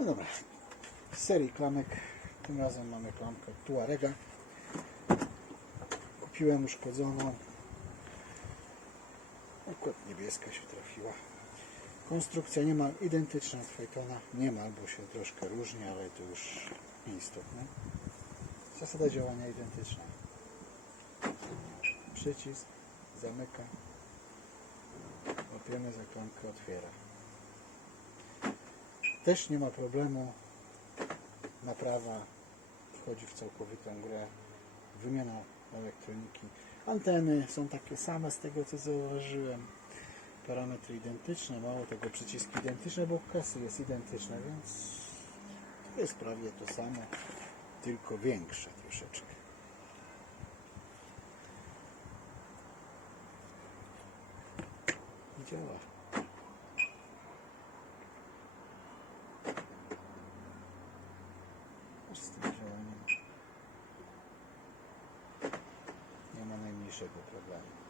No dobra, z serii klamek, tym razem mamy klamkę Tuarega. Kupiłem uszkodzoną. Akurat niebieska się trafiła. Konstrukcja nie ma identyczna od Phaetona. Nie ma, albo się troszkę różni, ale to już nieistotne. Zasada działania identyczna. Przycisk, zamyka. Łapiemy za klamkę, otwiera. Też nie ma problemu. Naprawa wchodzi w całkowitą grę. Wymiana elektroniki. Anteny są takie same z tego co zauważyłem. Parametry identyczne, mało tego przyciski identyczne, bo kasy jest identyczne, więc to jest prawie to samo, tylko większe troszeczkę. Działa. Aż z tym działaniem nie ma najmniejszego problemu.